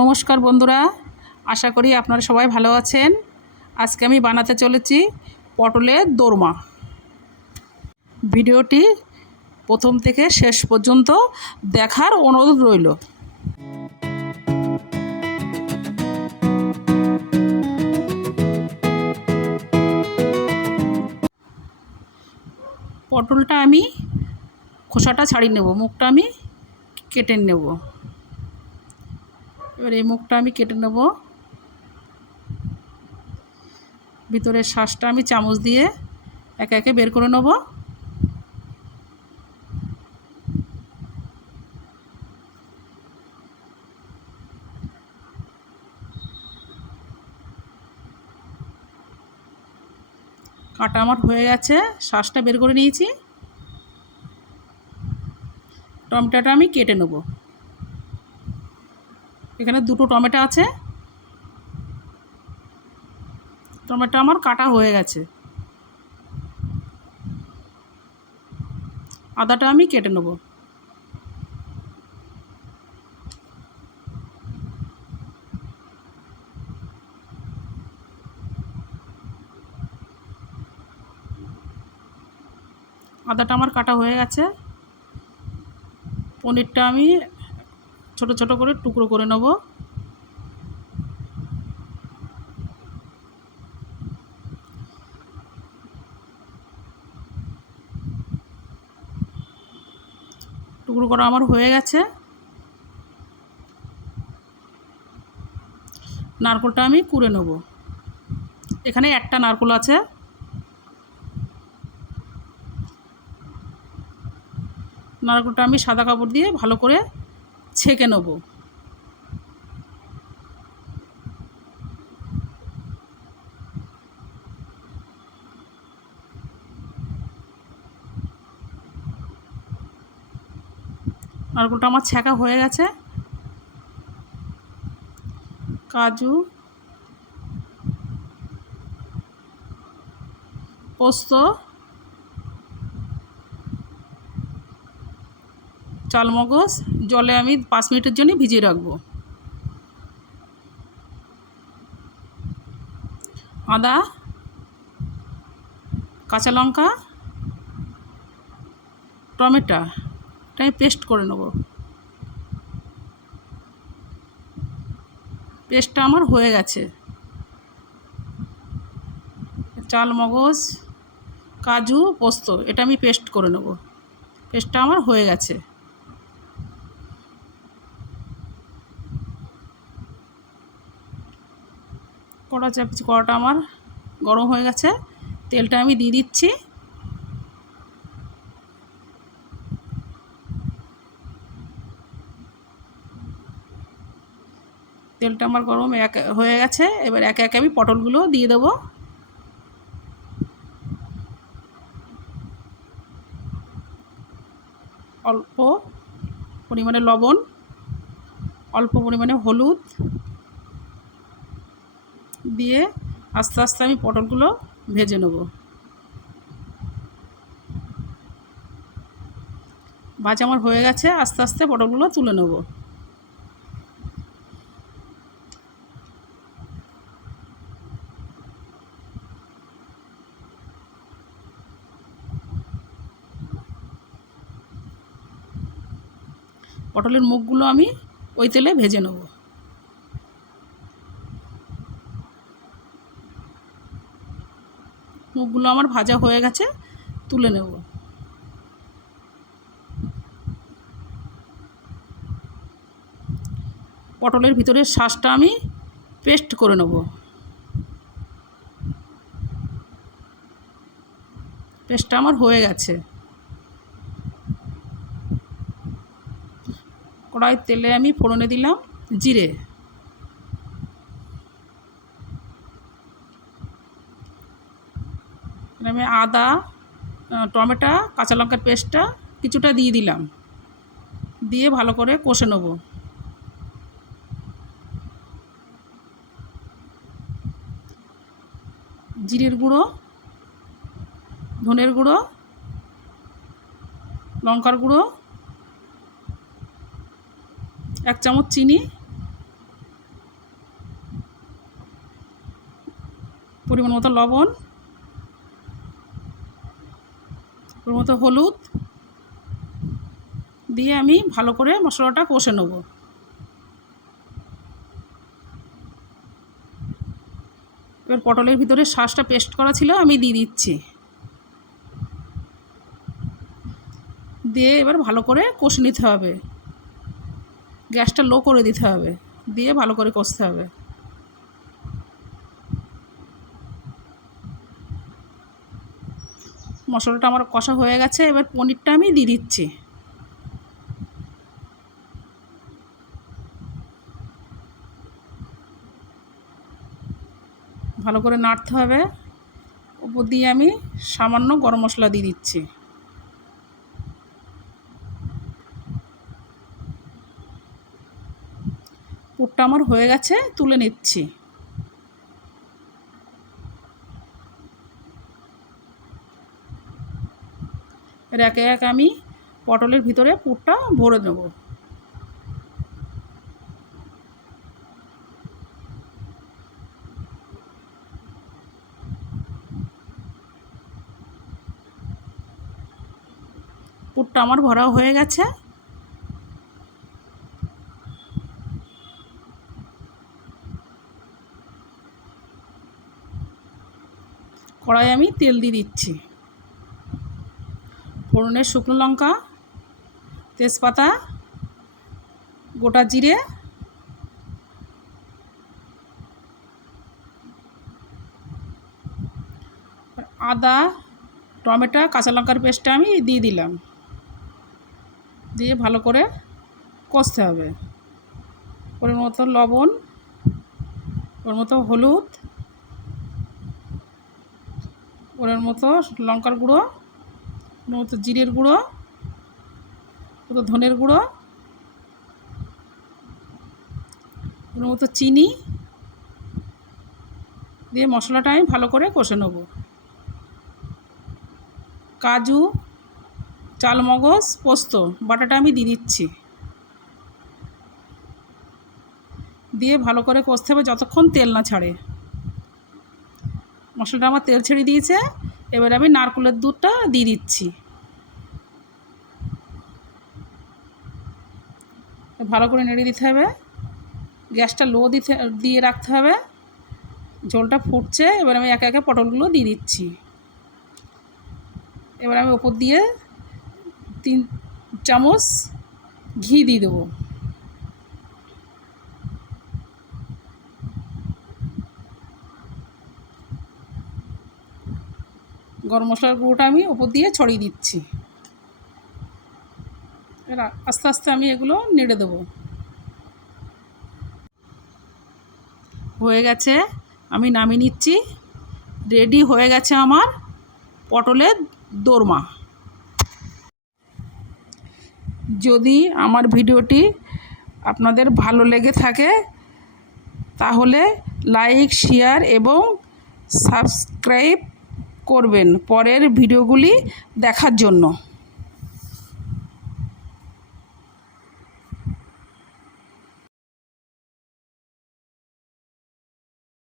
নমস্কার বন্ধুরা, আশা করি আপনারা সবাই ভালো আছেন। আজকে আমি বানাতে চলেছি পটলের দোরমা। ভিডিওটি প্রথম থেকে শেষ পর্যন্ত দেখার অনুরোধ রইল। পটলটা আমি খোসাটা ছাড়িয়ে নেব, মুখটা আমি কেটে নেব। এবার এই মুখটা আমি কেটে নেব। ভিতরের শ্বাসটা আমি চামচ দিয়ে একে একে বের করে নেব। কাটা আমার হয়ে গেছে, শ্বাসটা বের করে নিয়েছি। টমেটোটা আমি কেটে নেব। এখানে দুটো টমেটো আছে। টমেটো আমার কাটা হয়ে গেছে। আদাটা আমি কেটে নেব। আদাটা আমার কাটা হয়ে গেছে। পনিরটা আমি ছোট ছোট করে টুকরো করে নেব। টুকরো করা আমার হয়ে গেছে। নারকোলটা আমি কুড়ে নেব। এখানে একটা নারকোল আছে। নারকোলটা আমি সাদা কাপড় দিয়ে ভালো করে ছেঁকে নেব। নারকোলটা আমার ছেঁকা হয়ে গেছে? কাজু পোস্ত চালমগজ জলে আমি পাঁচ মিনিটের জন্য ভিজিয়ে রাখব। আদা, কাঁচা লঙ্কা, টমেটো, এটা আমি পেস্ট করে নেব। পেস্টটা আমার হয়ে গেছে। চাল মগজ, কাজু, পোস্ত, এটা আমি পেস্ট করে নেব। পেস্টটা আমার হয়ে গেছে। কড়া চাপিছি কড়াটা আমার গরম হয়ে গেছে। তেলটা আমি দিয়ে দিচ্ছি। তেলটা আমার গরম এক হয়ে গেছে। এবার একে একে আমি পটলগুলো দিয়ে দেবো। অল্প পরিমাণে লবণ, অল্প পরিমাণে হলুদ দিয়ে আস্তে আস্তে আমি পটলগুলো ভেজে নেব। ভাজা আমার হয়ে গেছে, আস্তে আস্তে পটলগুলো তুলে নেব। পটলের মুখগুলো আমি ওই তেলে ভেজে নেব। মুখগুলো আমার ভাজা হয়ে গেছে, তুলে নেব। পটলের ভিতরের শ্বাসটা আমি পেস্ট করে নেব। পেস্টটা আমার হয়ে গেছে। কড়াই তেলে আমি ফোড়নে দিলাম জিরে। প্রথমে আদা টমেটো, কাঁচা লঙ্কার পেস্টটা কিছুটা দিয়ে দিলাম। দিয়ে ভালো করে কষে নেব। জিরের গুঁড়ো, ধনের গুঁড়ো, লঙ্কার গুঁড়ো, এক চামচ চিনি, পরিমাণ মতো লবণ পরিমাণ মতো হলুদ দিয়ে আমি ভালো করে মশলাটা কষে নেব। এবার পটলের ভিতরে শাঁসটা পেস্ট করা ছিল, আমি দিয়ে দিচ্ছি। দিয়ে এবার ভালো করে কষে নিতে হবে। গ্যাসটা লো করে দিতে হবে। দিয়ে ভালো করে কষতে হবে। মশলাটা আমার কষা হয়ে গেছে, এবার পনিরটা আমি দিয়ে দিচ্ছি। ভালো করে নাড়তে হবে। উপর দিয়ে আমি সামান্য গরম মশলা দিয়ে দিচ্ছি। পুরটা আমার হয়ে গেছে, তুলে নিচ্ছি। এর একে এক আমি পটলের ভিতরে পুরটা ভরে দেব। পুরটা আমার ভরাও হয়ে গেছে। কড়াই আমি তেল দিয়ে দিচ্ছি। ফোড়নের শুকনো লঙ্কা, তেজপাতা, গোটা জিরে, আদা, টমেটো, কাঁচা লঙ্কার পেস্টটা আমি দিয়ে দিলাম। দিয়ে ভালো করে কষতে হবে। ওর মতো লবণ, ওর মতো হলুদ, ওর মতো লঙ্কার গুঁড়ো মতো জিরের গুঁড়ো মতো ধনের গুঁড়ো ওর মতো চিনি দিয়ে মশলাটা আমি ভালো করে কষে নেব। কাজু, চালমগজ, পোস্ত, বাটাটা আমি দিয়ে দিচ্ছি। দিয়ে ভালো করে কষতে হবে যতক্ষণ তেল না ছাড়ে। মশলাটা আমার তেল ছেড়ে দিয়েছে। এবার আমি নারকেলের দুধটা দিয়ে দিচ্ছি। ভালো করে নেড়ে দিতে হবে। গ্যাসটা লো দিতে, দিয়ে রাখতে হবে। ঝোলটা ফুটছে, এবার আমি একে একে পটলগুলো দিয়ে দিচ্ছি। এবার আমি ওপর দিয়ে তিন চামচ ঘি দিয়ে দেবো। গরম মশলার গুঁড়োটা আমি ওপর দিয়ে ছড়িয়ে দিচ্ছি। আস্তে আস্তে আমি এগুলো নেড়ে দেবো। হয়ে গেছে, আমি নামিয়ে নিচ্ছি। রেডি হয়ে গেছে আমার পটলের দোরমা। যদি আমার ভিডিওটি আপনাদের ভালো লেগে থাকে, তাহলে লাইক, শেয়ার এবং সাবস্ক্রাইব করবেন পরের ভিডিওগুলি দেখার জন্য।